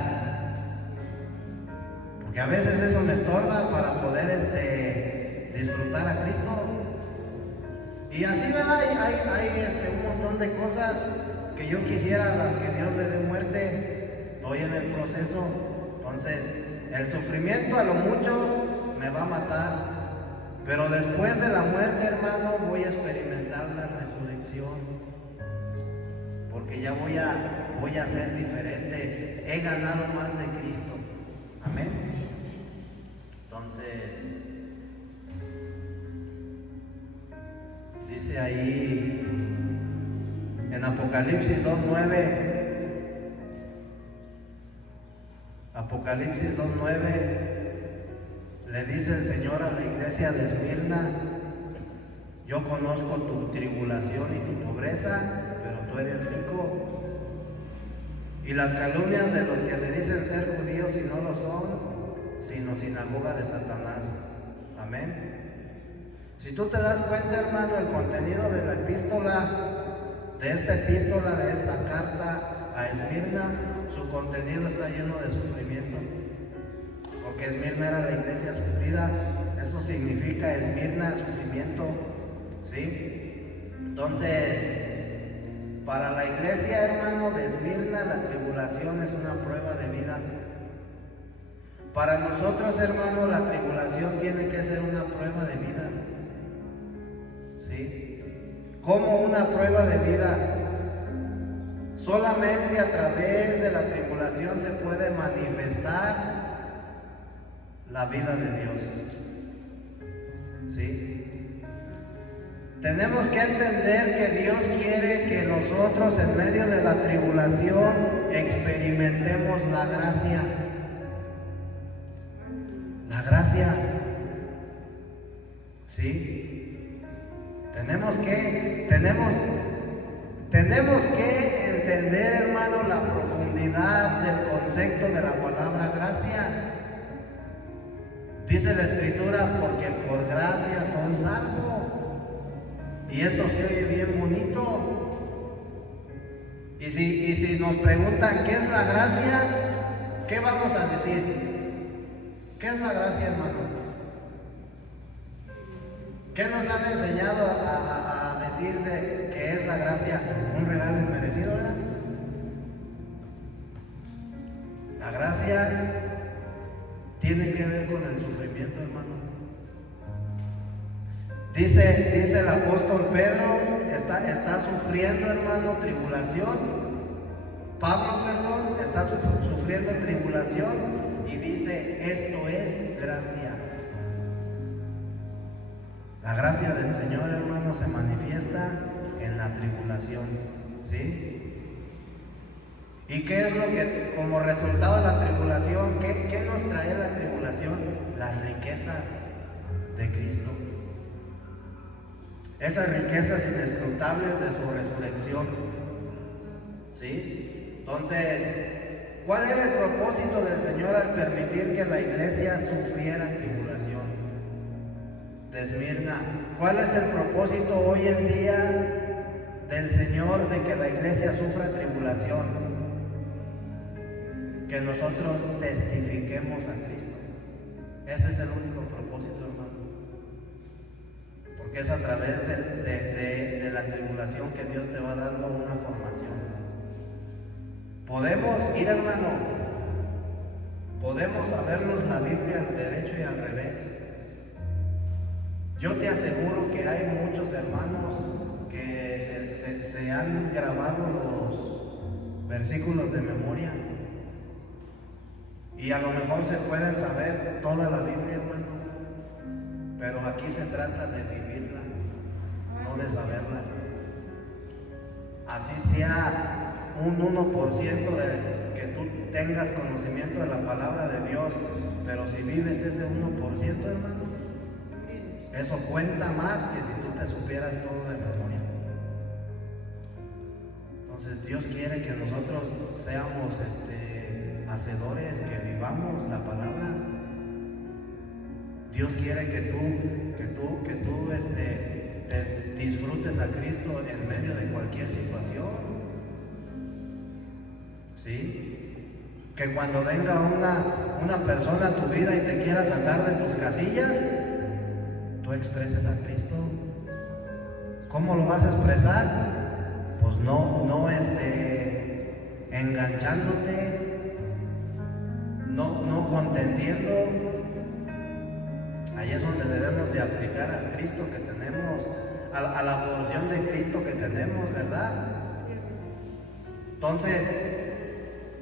Porque a veces eso me estorba para poder disfrutar a Cristo. Y así, ¿verdad? Hay un montón de cosas que yo quisiera las que Dios le dé muerte. Estoy en el proceso. Entonces, el sufrimiento a lo mucho me va a matar. Pero después de la muerte, hermano, voy a experimentar la resurrección. Porque ya voy a ser diferente. He ganado más de Cristo. Amén. Entonces, dice ahí en Apocalipsis 2:9, le dice el Señor a la iglesia de Esmirna: yo conozco tu tribulación y tu pobreza, pero tú eres rico, y las calumnias de los que se dicen ser judíos y no lo son, sino sinagoga de Satanás. Amén. Si tú te das cuenta, hermano, el contenido de la de esta carta a Esmirna, su contenido está lleno de sufrimiento. Porque Esmirna era la iglesia sufrida, eso significa Esmirna, sufrimiento, ¿sí? Entonces, para la iglesia, hermano, de Esmirna, la tribulación es una prueba de vida. Para nosotros, hermano, la tribulación tiene que ser una prueba de vida. ¿Sí? ¿Cómo una prueba de vida? Solamente a través de la tribulación se puede manifestar la vida de Dios. ¿Sí? Tenemos que entender que Dios quiere que nosotros en medio de la tribulación experimentemos la gracia. La gracia. ¿Sí? Tenemos que entender, hermano, la profundidad del concepto de la palabra gracia. Dice la Escritura, porque por gracia son salvos. Y esto se oye bien bonito. Y si nos preguntan qué es la gracia, ¿qué vamos a decir? ¿Qué es la gracia, hermano? ¿Qué nos han enseñado a decir de que es la gracia? Un regalo inmerecido, ¿verdad? La gracia tiene que ver con el sufrimiento, hermano. Dice el apóstol Pedro, está sufriendo, hermano, tribulación. Pablo, perdón, está sufriendo tribulación y dice, esto es gracia. La gracia del Señor, hermano, se manifiesta en la tribulación, ¿sí? ¿Y qué es lo que, como resultado de la tribulación, qué nos trae la tribulación? Las riquezas de Cristo. Esas riquezas inescrutables de su resurrección, ¿sí? Entonces, ¿cuál era el propósito del Señor al permitir que la iglesia sufriera tribulación? De Esmirna, ¿cuál es el propósito hoy en día del Señor de que la iglesia sufra tribulación? Que nosotros testifiquemos a Cristo. Ese es el único propósito, hermano. Porque es a través de la tribulación que Dios te va dando una formación. Podemos ir, hermano, podemos sabernos la Biblia al derecho y al revés. Yo te aseguro que hay muchos hermanos que se han grabado los versículos de memoria y a lo mejor se pueden saber toda la Biblia, hermano, pero aquí se trata de vivirla, no de saberla. Así sea un 1% de que tú tengas conocimiento de la palabra de Dios, pero si vives ese 1%, hermano, eso cuenta más que si tú te supieras todo de memoria. Entonces Dios quiere que nosotros seamos hacedores, que vivamos la palabra. Dios quiere que tú te disfrutes a Cristo en medio de cualquier situación. ¿Sí? Que cuando venga una persona a tu vida y te quiera sacar de tus casillas, tú expreses a Cristo. ¿Cómo lo vas a expresar? Pues no enganchándote, no contendiendo. Ahí es donde debemos de aplicar al Cristo que tenemos, a la porción de Cristo que tenemos, ¿verdad? Entonces,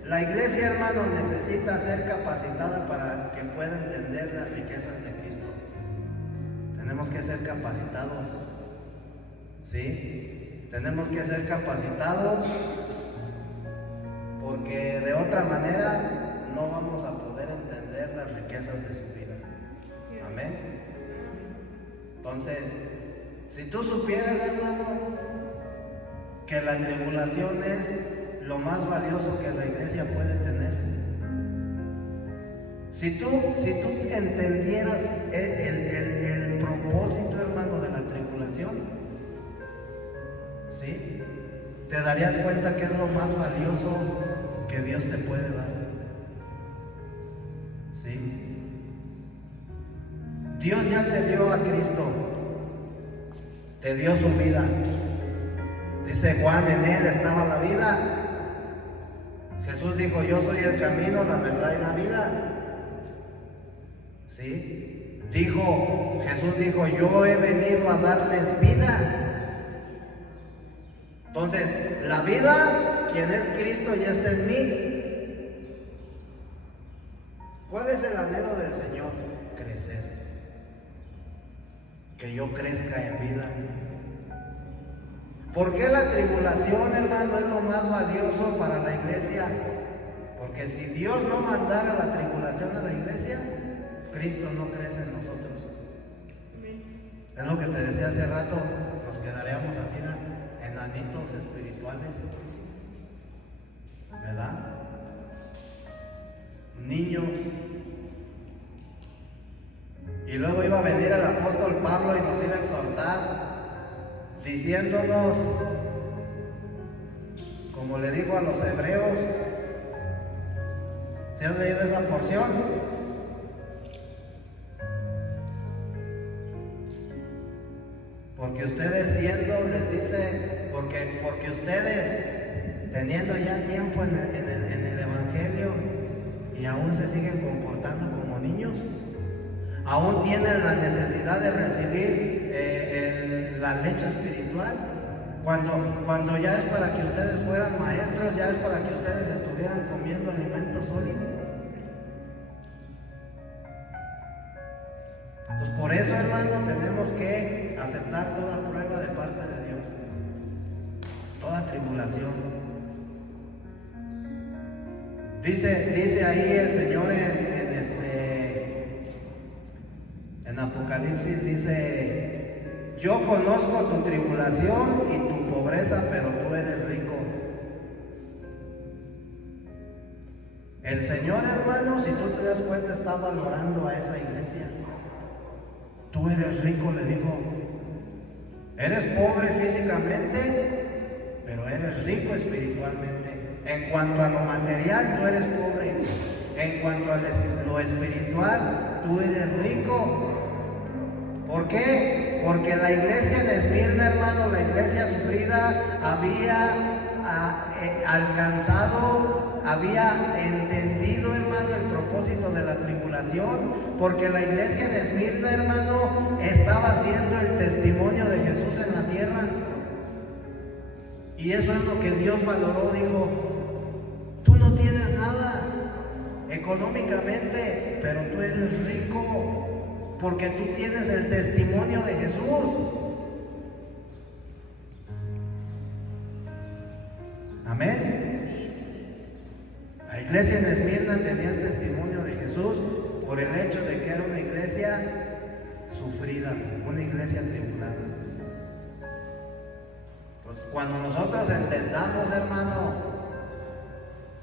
la iglesia, hermano, necesita ser capacitada para que pueda entender las riquezas de Cristo. Tenemos que ser capacitados, ¿sí? Tenemos que ser capacitados porque de otra manera no vamos a poder entender las riquezas de su vida. Amén. Entonces, si tú supieras, hermano, que la tribulación es lo más valioso que la iglesia puede tener, si tú entendieras el propósito, hermano, de la tribulación, ¿sí? Te darías cuenta que es lo más valioso que Dios te puede dar, ¿sí? Dios ya te dio a Cristo, te dio su vida, Dice Juan, en él estaba la vida. Jesús dijo, yo soy el camino, la verdad y la vida. ¿Sí? Jesús dijo, yo he venido a darles vida. Entonces, la vida, quien es Cristo ya está en mí. ¿Cuál es el anhelo del Señor? Crecer. Que yo crezca en vida. ¿Por qué la tribulación, hermano, es lo más valioso para la iglesia? Porque si Dios no mandara la tribulación a la iglesia, Cristo no crece en nosotros. Es lo que te decía hace rato, nos quedaríamos así enanitos espirituales, ¿verdad? Niños. Y luego iba a venir el apóstol Pablo y nos iba a exhortar, diciéndonos, como le dijo a los hebreos, ¿se han leído esa porción? Porque ustedes les dice, porque ustedes, teniendo ya tiempo en el Evangelio y aún se siguen comportando como niños, aún tienen la necesidad de recibir la leche espiritual, cuando ya es para que ustedes fueran maestros, ya es para que ustedes estuvieran comiendo alimento sólido. Entonces, por eso, hermano, tenemos que aceptar toda prueba de parte de Dios, toda tribulación. Dice ahí el Señor en Apocalipsis, dice, yo conozco tu tribulación y tu pobreza, pero tú eres rico. El Señor, hermano, si tú te das cuenta, está valorando a esa iglesia. Tú eres rico, le dijo. Eres pobre físicamente, pero eres rico espiritualmente. En cuanto a lo material, tú eres pobre. En cuanto a lo espiritual, tú eres rico. ¿Por qué? Porque la iglesia en Esmirna, hermano, la iglesia sufrida, había alcanzado, había entendido, hermano, el propósito de la tribulación, porque la iglesia en Esmirna, hermano, estaba haciendo el testimonio de Jesús en la tierra. Y eso es lo que Dios valoró. Dijo, tú no tienes nada económicamente, pero tú eres rico, porque tú tienes el testimonio de Jesús. Amén. La iglesia en Esmirna tenía el testimonio de Jesús por el hecho de que era una iglesia sufrida, una iglesia tribulada. Entonces, cuando nosotros entendamos, hermano,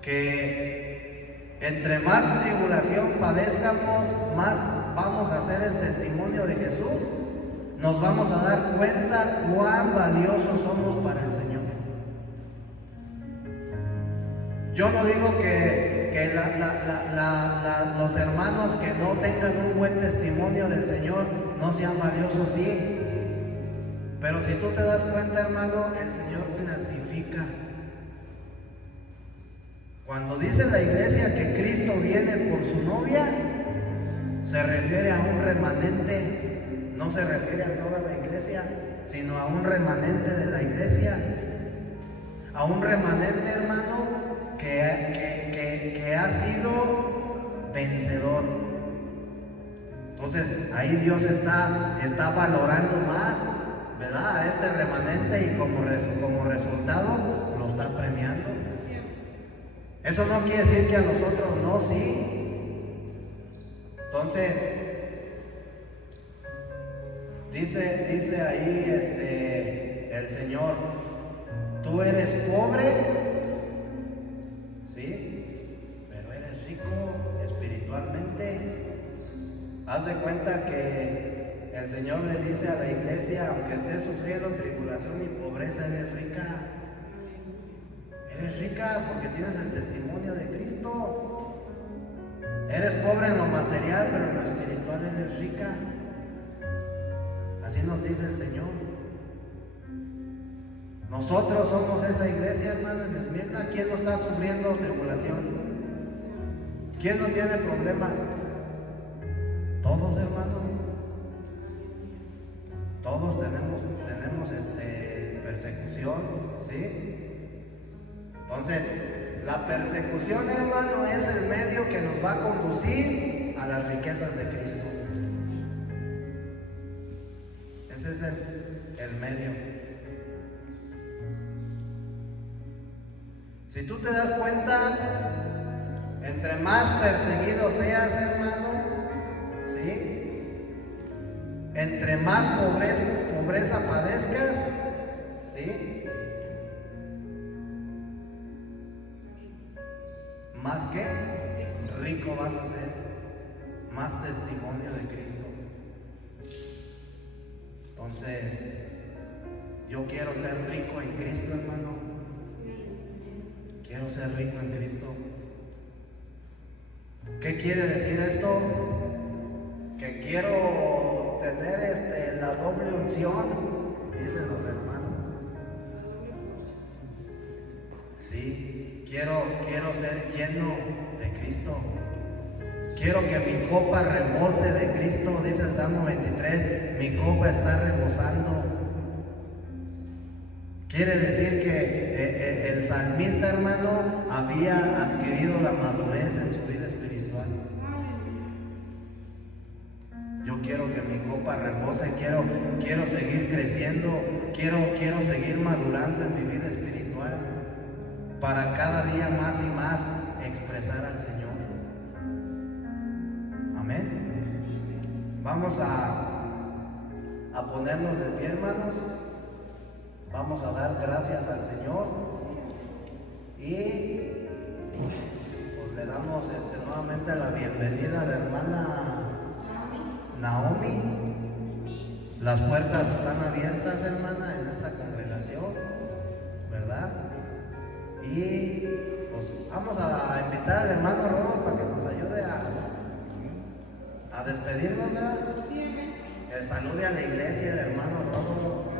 que entre más tribulación padezcamos, más vamos a hacer el testimonio de Jesús, nos vamos a dar cuenta cuán valiosos somos para el Señor. Yo no digo que los hermanos que no tengan un buen testimonio del Señor no sean valiosos, sí. Pero si tú te das cuenta, hermano, el Señor clasifica. Cuando dice la iglesia que Cristo viene por su novia, se refiere a un remanente, no se refiere a toda la iglesia, sino a un remanente de la iglesia, a un remanente, hermano, que ha sido vencedor. Entonces ahí Dios está valorando más, ¿verdad?, a este remanente, y como resultado lo está premiando. Eso no quiere decir que a nosotros no, sí. Entonces dice ahí el Señor, tú eres pobre, sí, pero eres rico espiritualmente. Haz de cuenta que el Señor le dice a la iglesia, aunque estés sufriendo tribulación y pobreza, eres rica. Eres rica porque tienes el testimonio de Cristo. Eres pobre en lo material, pero en lo espiritual eres rica. Así nos dice el Señor. Nosotros somos esa iglesia, hermano, en Esmirna. ¿Quién no está sufriendo tribulación? ¿Quién no tiene problemas? Todos, hermano. Todos tenemos persecución, ¿sí? Entonces, la persecución, hermano, es el medio que nos va a conducir a las riquezas de Cristo. Ese es el medio. Si tú te das cuenta, entre más perseguido seas, hermano, ¿sí? Entre más pobreza padezcas, ¿sí? Más que rico vas a ser, más testimonio de Cristo. Entonces, yo quiero ser rico en Cristo, hermano. Quiero ser rico en Cristo. ¿Qué quiere decir esto? Que quiero tener la doble unción, dicen los hermanos. Sí, quiero ser lleno de Cristo. Quiero que mi copa rebose de Cristo, dice el Salmo 23, mi copa está rebosando. Quiere decir que el salmista, hermano, había adquirido la madurez en su vida espiritual. Yo quiero que mi copa rebose, quiero seguir creciendo, quiero seguir madurando en mi vida espiritual para cada día más y más expresar al Señor. Amén. Vamos a ponernos de pie, hermanos. Vamos a dar gracias al Señor y pues le damos nuevamente la bienvenida a la hermana Naomi. Las puertas están abiertas, hermana, en esta congregación, ¿verdad? Y pues vamos a invitar al hermano Rodo para que nos ayude a despedirnos, ¿verdad? Que salude a la iglesia el hermano Rodo.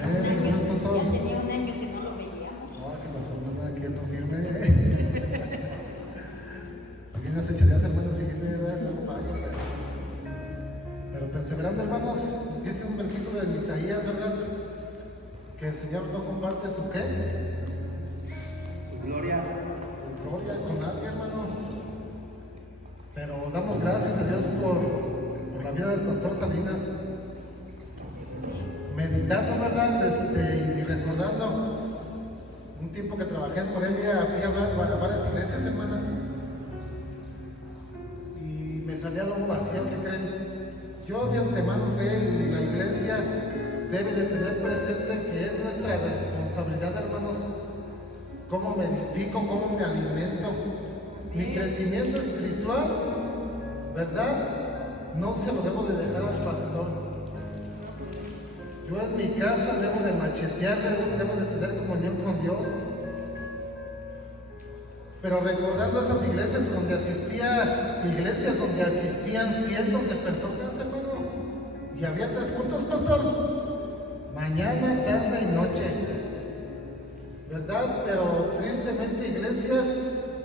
Amén, ¿qué pasó? Ya tenía un año que no lo veía. No, ¿qué pasó, hermana? Quieto, firme. Si vienes 8 días, hermanos, si viene, ¿verdad? No falla, pero perseverando, hermanos, dice un versículo de Isaías, ¿verdad? Que el Señor no comparte su qué, Su gloria. su gloria con nadie, hermano. Pero damos gracias a Dios por la vida del pastor Salinas. Meditando, ¿verdad? Y recordando un tiempo que trabajé en Morelia, fui a hablar a varias iglesias, hermanas, y me salía lo vacío. ¿Qué creen? Yo de antemano sé, y la iglesia debe de tener presente que es nuestra responsabilidad, hermanos, cómo me edifico, cómo me alimento. Mi crecimiento espiritual, ¿verdad? No se lo debo de dejar al pastor. Yo en mi casa debo de machetear, debo de tener comunión con Dios. Pero recordando esas iglesias donde asistían cientos de personas, hermano, y había 3 cultos, pastor, mañana, tarde y noche, ¿verdad? Pero tristemente iglesias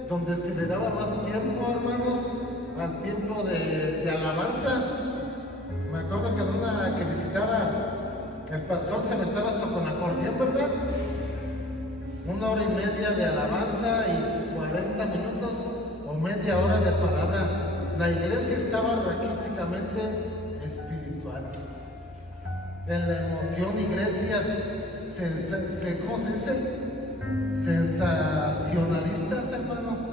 donde se le daba más tiempo, hermanos, al tiempo de alabanza. Me acuerdo que en una que visitaba, el pastor se aventaba hasta con acordeón, ¿verdad? 1 hora y media de alabanza y 40 minutos o media hora de palabra. La iglesia estaba raquíticamente espiritual. En la emoción, iglesias, ¿cómo se dice? Sensacionalistas, hermano.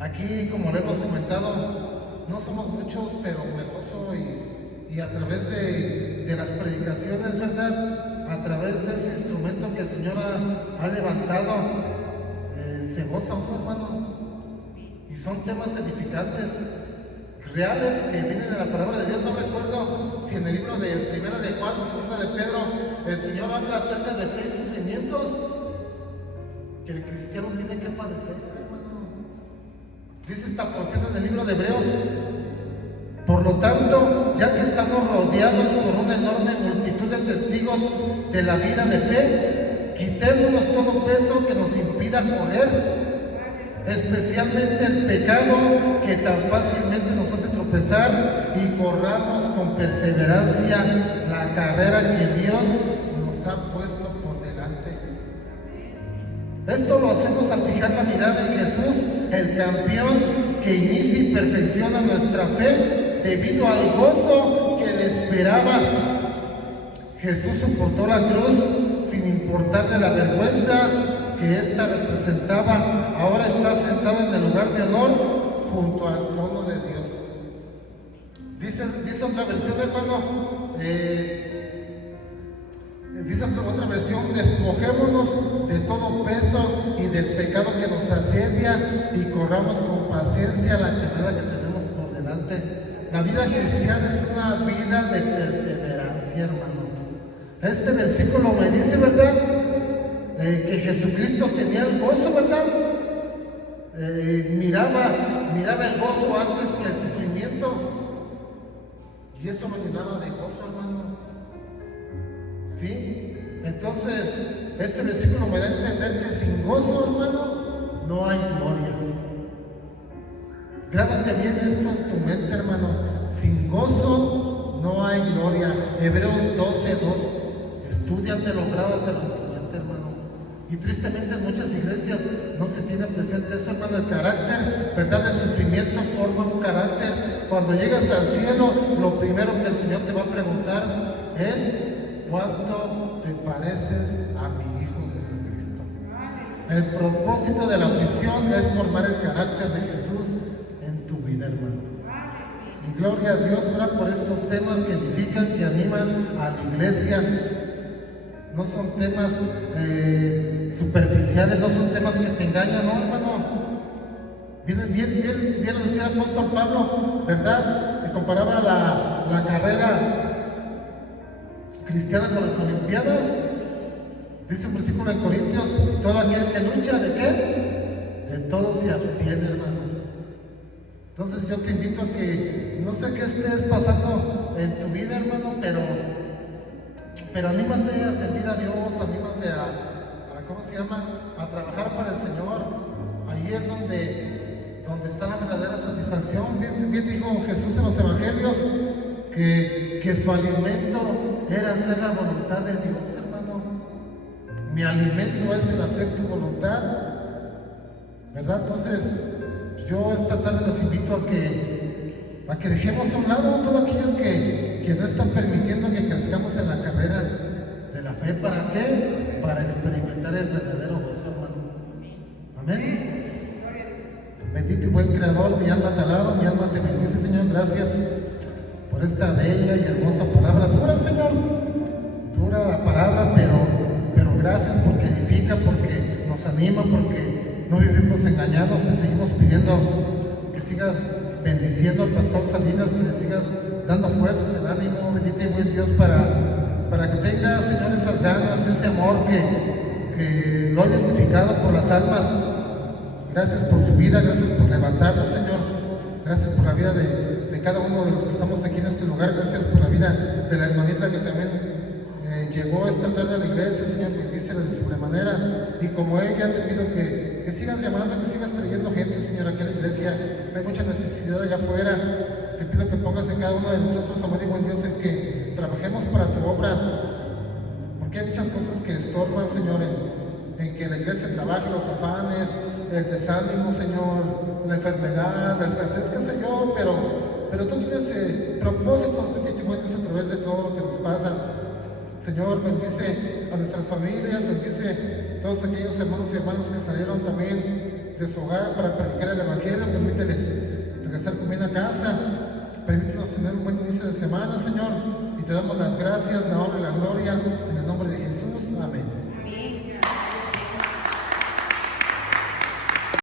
Aquí, como le hemos comentado, no somos muchos, pero me gozo y a través de las predicaciones, ¿verdad? A través de ese instrumento que el Señor ha levantado, se goza uno, hermano. Y son temas edificantes, reales, que vienen de la palabra de Dios. No recuerdo si en el libro de Primera de Juan, Segunda de Pedro, el Señor habla acerca de 6 sufrimientos que el cristiano tiene que padecer, hermano. Dice esta porción en el libro de Hebreos: por lo tanto, ya que estamos rodeados por una enorme multitud testigos de la vida de fe. Quitémonos todo peso que nos impida correr, especialmente el pecado que tan fácilmente nos hace tropezar, y corramos con perseverancia la carrera que Dios nos ha puesto por delante. Esto lo hacemos al fijar la mirada en Jesús, el campeón que inicia y perfecciona nuestra fe debido al gozo que le esperaba. Jesús soportó la cruz sin importarle la vergüenza que ésta representaba. Ahora está sentado en el lugar de honor junto al trono de Dios. Dice otra versión, hermano, dice otra versión: despojémonos de todo peso y del pecado que nos asedia y corramos con paciencia la carrera que tenemos por delante. La vida cristiana es una vida de perseverancia, hermano. Este versículo me dice, ¿verdad? Que Jesucristo tenía el gozo, ¿verdad? Miraba el gozo antes que el sufrimiento, y eso lo llenaba de gozo, hermano. ¿Sí? Entonces, este versículo me da a entender que sin gozo, hermano, no hay gloria. Grábate bien esto en tu mente, hermano. Sin gozo no hay gloria. Hebreos 12:2. Estúdiatelo, grábatelo en tu mente, hermano. Y tristemente en muchas iglesias no se tiene presente eso, hermano. El carácter, ¿verdad? El sufrimiento forma un carácter. Cuando llegas al cielo, lo primero que el Señor te va a preguntar es: ¿cuánto te pareces a mi Hijo Jesucristo? El propósito de la aflicción es formar el carácter de Jesús en tu vida, hermano. Y gloria a Dios, ¿verdad? Por estos temas que edifican, que animan a la iglesia. No son temas superficiales, no son temas que te engañan, no, hermano. Bien lo decía el apóstol Pablo, ¿verdad? Que comparaba la carrera cristiana con las Olimpiadas. Dice un versículo en Corintios: todo aquel que lucha, ¿de qué? De todo se abstiene, hermano. Entonces yo te invito a que, no sé qué estés pasando en tu vida, hermano, pero anímate a servir a Dios, anímate a trabajar para el Señor. Ahí es donde está la verdadera satisfacción. Bien dijo Jesús en los evangelios que su alimento era hacer la voluntad de Dios, hermano. Mi alimento es el hacer tu voluntad, ¿verdad? Entonces yo esta tarde los invito a que dejemos a un lado todo aquello que no está permitiendo que crezcamos en la carrera de la fe. ¿Para qué? Para experimentar el verdadero gozo, hermano. Amén. Bendito y buen Creador, mi alma te alaba, mi alma te bendice, Señor. Gracias por esta bella y hermosa palabra. Dura, Señor, dura la palabra, pero gracias porque edifica, porque nos anima, porque no vivimos engañados. Te seguimos pidiendo que sigas bendiciendo al pastor Salinas, que le sigas dando fuerzas, el ánimo, bendito y buen Dios, para que tenga, Señor, esas ganas, ese amor que lo ha identificado por las almas. Gracias por su vida, gracias por levantarlo, Señor. Gracias por la vida de cada uno de los que estamos aquí en este lugar. Gracias por la vida de la hermanita que también llegó esta tarde a la iglesia, Señor. Bendícela de sobremanera. Y como ella, te pido que sigas llamando, que sigas trayendo gente, Señor, aquí a la iglesia. Hay mucha necesidad allá afuera. Te pido que pongas en cada uno de nosotros, amor y buen Dios, en que trabajemos para tu obra. Porque hay muchas cosas que estorban, Señor, en que la iglesia trabaje, los afanes, el desánimo, Señor, la enfermedad, la escasez, qué sé yo, pero tú tienes propósitos, bendito y buen Dios, a través de todo lo que nos pasa. Señor, bendice a nuestras familias, bendice a todos aquellos hermanos y hermanas que salieron también de su hogar para predicar el Evangelio. Permíteles regresar con bien a casa, permítenos tener un buen inicio de semana, Señor, y te damos las gracias, la honra y la gloria en el nombre de Jesús. Amén.